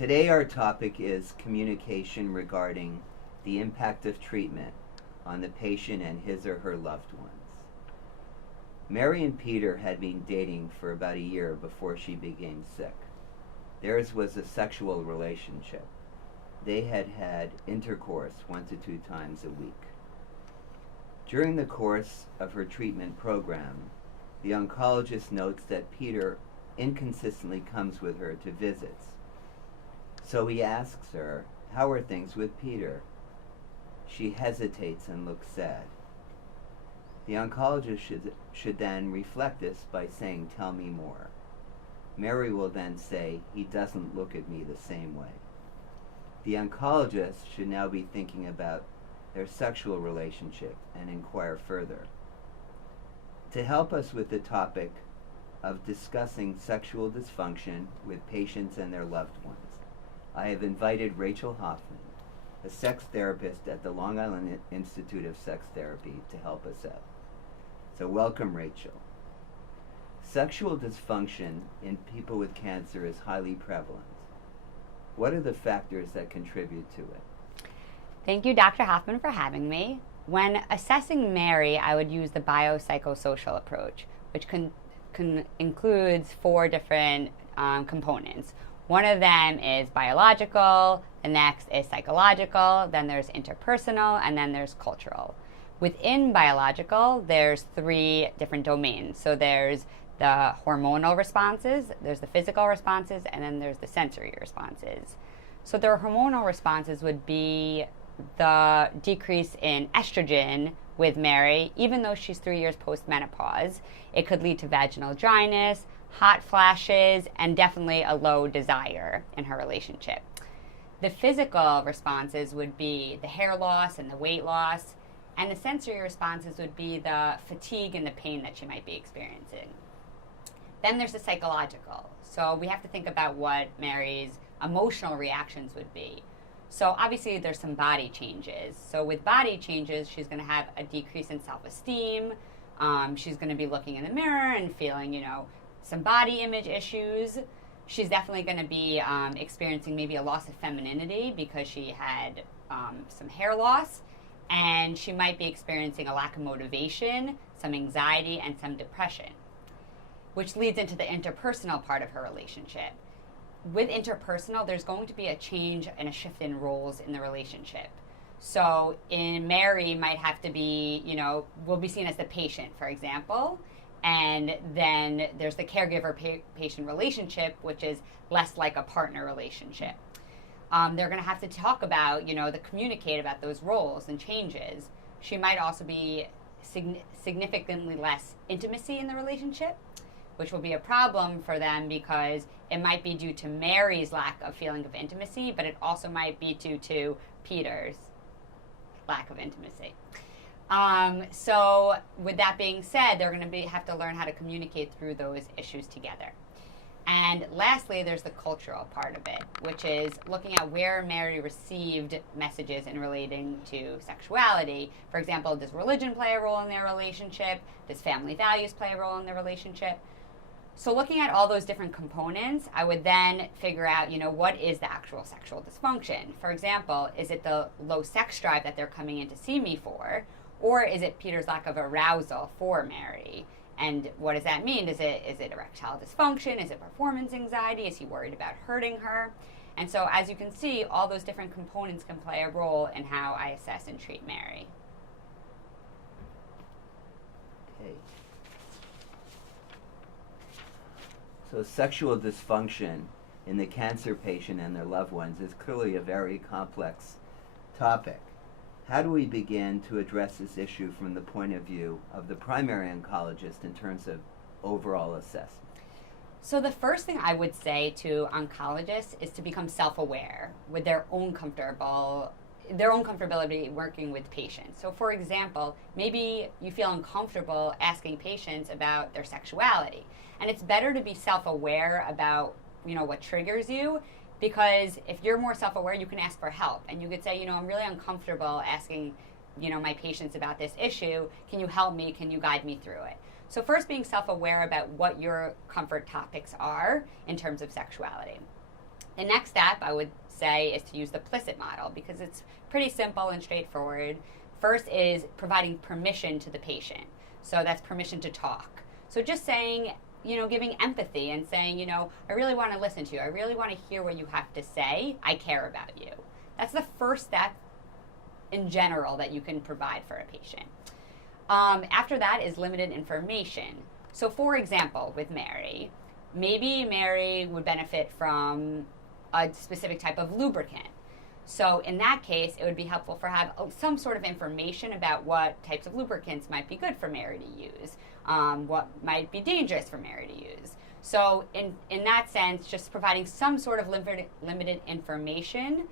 Today our topic is communication regarding the impact of treatment on the patient and his or her loved ones. Mary and Peter had been dating for about a year before she became sick. Theirs was a sexual relationship. They had had intercourse 1 to 2 times a week. During the course of her treatment program, the oncologist notes that Peter inconsistently comes with her to visits. So he asks her, "How are things with Peter?" She hesitates and looks sad. The oncologist should then reflect this by saying, "Tell me more." Mary will then say, "He doesn't look at me the same way." The oncologist should now be thinking about their sexual relationship and inquire further. To help us with the topic of discussing sexual dysfunction with patients and their loved ones, I have invited Rachel Hoffman, a sex therapist at the Long Island Institute of Sex Therapy, to help us out. So welcome, Rachel. Sexual dysfunction in people with cancer is highly prevalent. What are the factors that contribute to it? Thank you, Dr. Hoffman, for having me. When assessing Mary, I would use the biopsychosocial approach, which includes 4 different components. One of them is biological, the next is psychological, then there's interpersonal, and then there's cultural. Within biological, there's 3 different domains. So there's the hormonal responses, there's the physical responses, and then there's the sensory responses. So the hormonal responses would be the decrease in estrogen with Mary, even though she's 3 years post-menopause. It could lead to vaginal dryness, hot flashes, and definitely a low desire in her relationship. The physical responses would be the hair loss and the weight loss, and the sensory responses would be the fatigue and the pain that she might be experiencing. Then there's the psychological. So we have to think about what Mary's emotional reactions would be. So obviously there's some body changes. So with body changes, she's going to have a decrease in self-esteem. She's going to be looking in the mirror and feeling, some body image issues. She's definitely going to be experiencing maybe a loss of femininity because she had some hair loss. And she might be experiencing a lack of motivation, some anxiety, and some depression, which leads into the interpersonal part of her relationship. With interpersonal, there's going to be a change and a shift in roles in the relationship. So in Mary might have to be, will be seen as the patient, for example, and then there's the caregiver-patient relationship, which is less like a partner relationship. They're going to have to talk about, communicate about those roles and changes. She might also be significantly less intimacy in the relationship, which will be a problem for them because it might be due to Mary's lack of feeling of intimacy, but it also might be due to Peter's lack of intimacy. So with that being said, they're going to have to learn how to communicate through those issues together. And lastly, there's the cultural part of it, which is looking at where Mary received messages in relating to sexuality. For example, does religion play a role in their relationship? Does family values play a role in their relationship? So looking at all those different components, I would then figure out, what is the actual sexual dysfunction? For example, is it the low sex drive that they're coming in to see me for? Or is it Peter's lack of arousal for Mary? And what does that mean? Is it erectile dysfunction? Is it performance anxiety? Is he worried about hurting her? And so as you can see, all those different components can play a role in how I assess and treat Mary. Okay. So sexual dysfunction in the cancer patient and their loved ones is clearly a very complex topic. How do we begin to address this issue from the point of view of the primary oncologist in terms of overall assessment? So the first thing I would say to oncologists is to become self-aware with their own comfortability working with patients. So for example, maybe you feel uncomfortable asking patients about their sexuality. And it's better to be self-aware about, what triggers you, because if you're more self-aware, you can ask for help. And you could say, I'm really uncomfortable asking, my patients about this issue. Can you help me? Can you guide me through it? So first, being self-aware about what your comfort topics are in terms of sexuality. The next step I would say is to use the PLISSIT model because it's pretty simple and straightforward. First is providing permission to the patient. So that's permission to talk. So just saying, giving empathy and saying, I really want to listen to you. I really want to hear what you have to say. I care about you. That's the first step in general that you can provide for a patient. After that is limited information. So for example, with Mary, maybe Mary would benefit from a specific type of lubricant. So in that case, it would be helpful for have some sort of information about what types of lubricants might be good for Mary to use, what might be dangerous for Mary to use. So in that sense, just providing some sort of limited information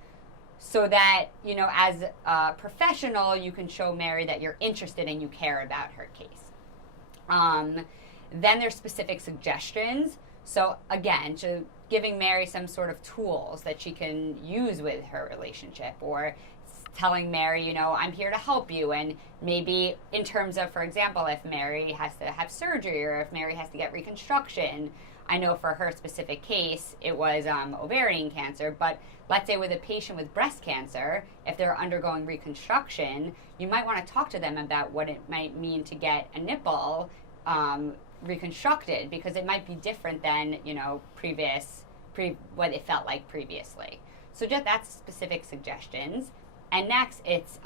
so that, as a professional, you can show Mary that you're interested and you care about her case. Then there's specific suggestions. So again, giving Mary some sort of tools that she can use with her relationship, or telling Mary, I'm here to help you. And maybe in terms of, for example, if Mary has to have surgery or if Mary has to get reconstruction, I know for her specific case, it was ovarian cancer, but let's say with a patient with breast cancer, if they're undergoing reconstruction, you might want to talk to them about what it might mean to get a nipple reconstructed, because it might be different than what it felt like previously. So just that's specific suggestions. And next, it's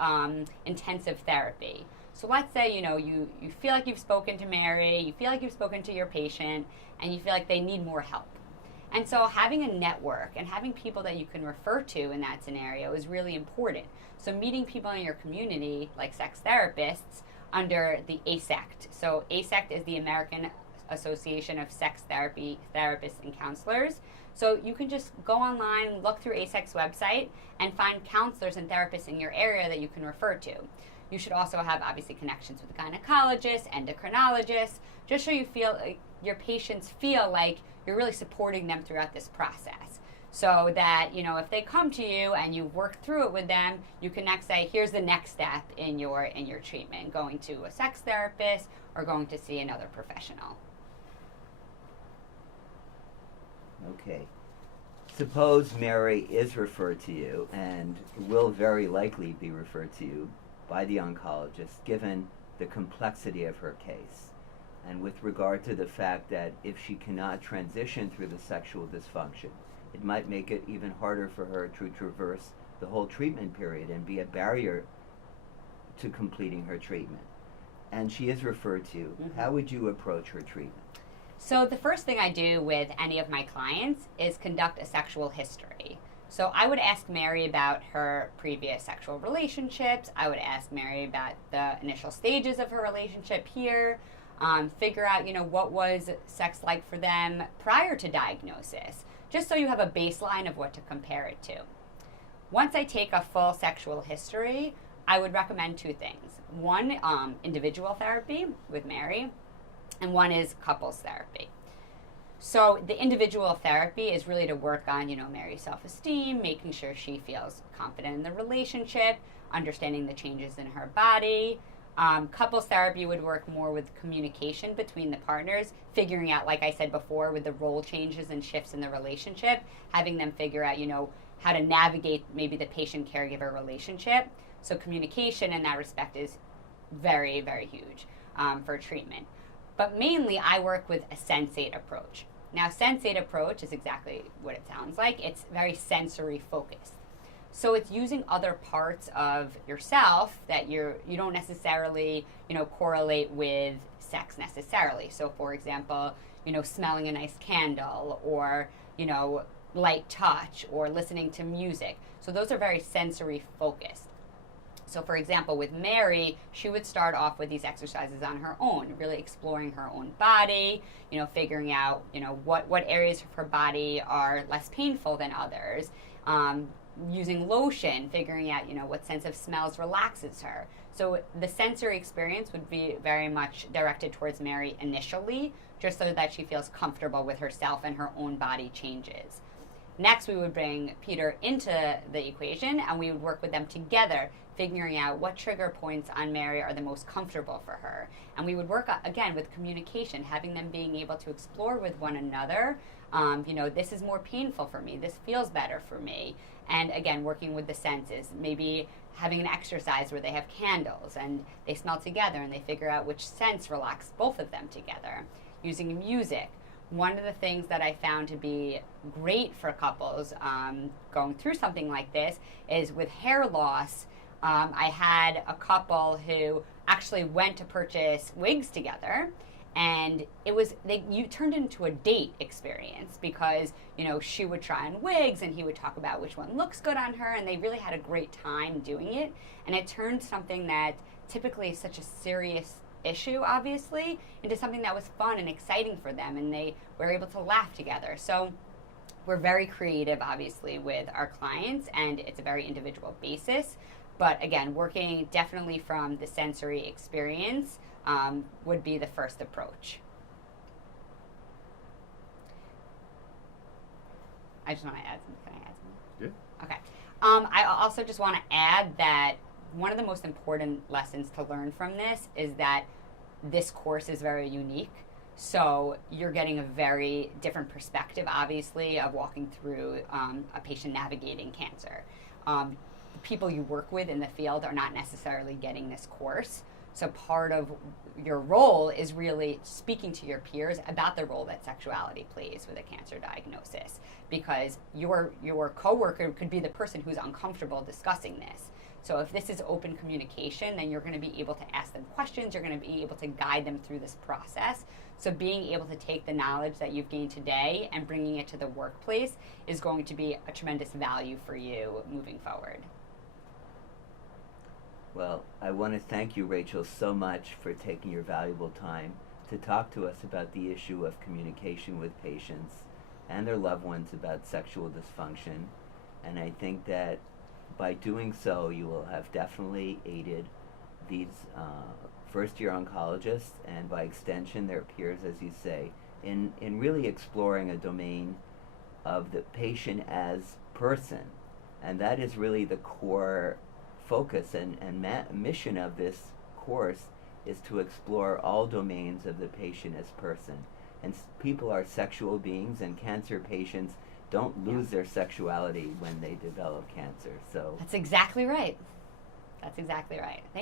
intensive therapy. So let's say you feel like you've spoken to Mary, you feel like you've spoken to your patient, and you feel like they need more help. And so having a network and having people that you can refer to in that scenario is really important. So meeting people in your community, like sex therapists, under the AASECT. So AASECT is the American Association of Sex Therapy Therapists and Counselors. So you can just go online, look through AASECT's website, and find counselors and therapists in your area that you can refer to. You should also have, obviously, connections with gynecologists, endocrinologists, just so your patients feel like you're really supporting them throughout this process. So that, if they come to you and you've worked through it with them, you can next say, here's the next step in your treatment, going to a sex therapist or going to see another professional. Okay. Suppose Mary is referred to you and will very likely be referred to you by the oncologist, given the complexity of her case, and with regard to the fact that if she cannot transition through the sexual dysfunction, it might make it even harder for her to traverse the whole treatment period and be a barrier to completing her treatment. And she is referred to you. Mm-hmm. How would you approach her treatment? So the first thing I do with any of my clients is conduct a sexual history. So I would ask Mary about her previous sexual relationships. I would ask Mary about the initial stages of her relationship here. Figure out, what was sex like for them prior to diagnosis, just so you have a baseline of what to compare it to. Once I take a full sexual history, I would recommend two things. One, individual therapy with Mary, and one is couples therapy. So the individual therapy is really to work on, Mary's self-esteem, making sure she feels confident in the relationship, understanding the changes in her body. Couples therapy would work more with communication between the partners, figuring out, like I said before, with the role changes and shifts in the relationship, having them figure out, how to navigate maybe the patient-caregiver relationship. So communication in that respect is very, very huge for treatment. But mainly, I work with a sensate approach. Now, sensate approach is exactly what it sounds like. It's very sensory focused. So it's using other parts of yourself that you don't necessarily, correlate with sex necessarily. So, for example, smelling a nice candle, or, light touch, or listening to music. So those are very sensory focused. So, for example, with Mary, she would start off with these exercises on her own, really exploring her own body, figuring out, what areas of her body are less painful than others, using lotion, figuring out, what sense of smells relaxes her. So the sensory experience would be very much directed towards Mary initially, just so that she feels comfortable with herself and her own body changes. Next, we would bring Peter into the equation, and we would work with them together, figuring out what trigger points on Mary are the most comfortable for her. And we would work, again, with communication, having them being able to explore with one another, this is more painful for me, this feels better for me. And again, working with the senses, maybe having an exercise where they have candles and they smell together and they figure out which scents relax both of them together. Using music. One of the things that I found to be great for couples going through something like this is with hair loss. I had a couple who actually went to purchase wigs together, and you turned into a date experience because she would try on wigs and he would talk about which one looks good on her, and they really had a great time doing it. And it turned something that typically is such a serious issue, obviously, into something that was fun and exciting for them, and they were able to laugh together. So we're very creative, obviously, with our clients, and it's a very individual basis. But again, working definitely from the sensory experience would be the first approach. I just want to add something. Can I add something? Yeah. Okay. I also just want to add that one of the most important lessons to learn from this is that this course is very unique. So you're getting a very different perspective, obviously, of walking through a patient navigating cancer. The people you work with in the field are not necessarily getting this course. So part of your role is really speaking to your peers about the role that sexuality plays with a cancer diagnosis, because your coworker could be the person who's uncomfortable discussing this. So if this is open communication, then you're going to be able to ask them questions, you're going to be able to guide them through this process. So being able to take the knowledge that you've gained today and bringing it to the workplace is going to be a tremendous value for you moving forward. Well, I want to thank you, Rachel, so much for taking your valuable time to talk to us about the issue of communication with patients and their loved ones about sexual dysfunction. And I think that by doing so, you will have definitely aided these first-year oncologists, and by extension their peers, as you say, in really exploring a domain of the patient as person. And that is really the core focus and mission of this course, is to explore all domains of the patient as person. And people are sexual beings, and cancer patients don't lose their sexuality when they develop cancer. So that's exactly right. That's exactly right. Thank you.